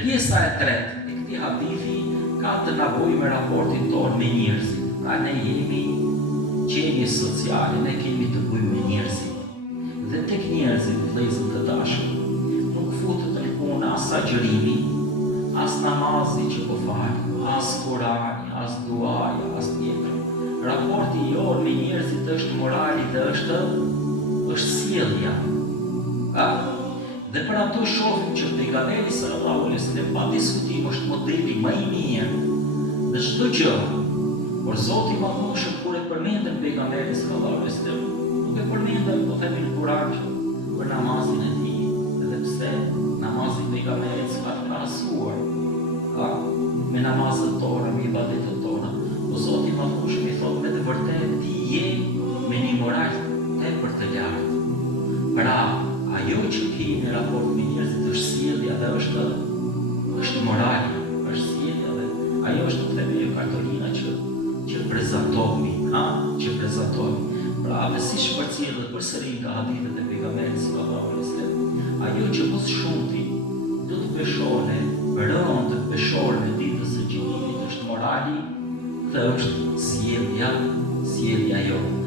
Pjesa e tretë e këtij hadithi ka të na bëjë me raportin tonë me njerëzit. Pra ne jemi qenie sociale, ne kemi të bëjmë me njerëzit. Dhe tek njerëzit, vëllezër të dashur, nuk futet në punë as agjërimi, as namazi që po fal, as Kurani, as duaja, as tjetër. Raporti jonë me njerëzit është morali dhe është sjellja. Dhe për ato shohim që pejgamberi sallallahu alaihi wasallam pa diskutim është modeli më i mirë në çdo gjë. Por Zoti i Madhëshëm kur e përmendën pejgamberin sallallahu alaihi wasallam, nuk e përmendën do themi në Kur'an për namazin e tij, edhe pse namazi i pejgamberit s'ka të krahasuar me namazet tona, me ibadetet tona. Po Zoti i Madhëshëm i thotë me të vërtetë ti je me një moral tepër të lartë. Pra, ajo që kemi në raport me njerëzit është sjellja dhe është morali, është sjellja dhe ajo është të themi kartolina që prezantohemi, Pra, me si shpërcjellet përsëri nga hadithet e pejgamberit sallallahu alaihi wasallam, ajo që mos shumti do të peshone, rënd të peshore në ditën e gjykimit është morali dhe është sjellja jonë.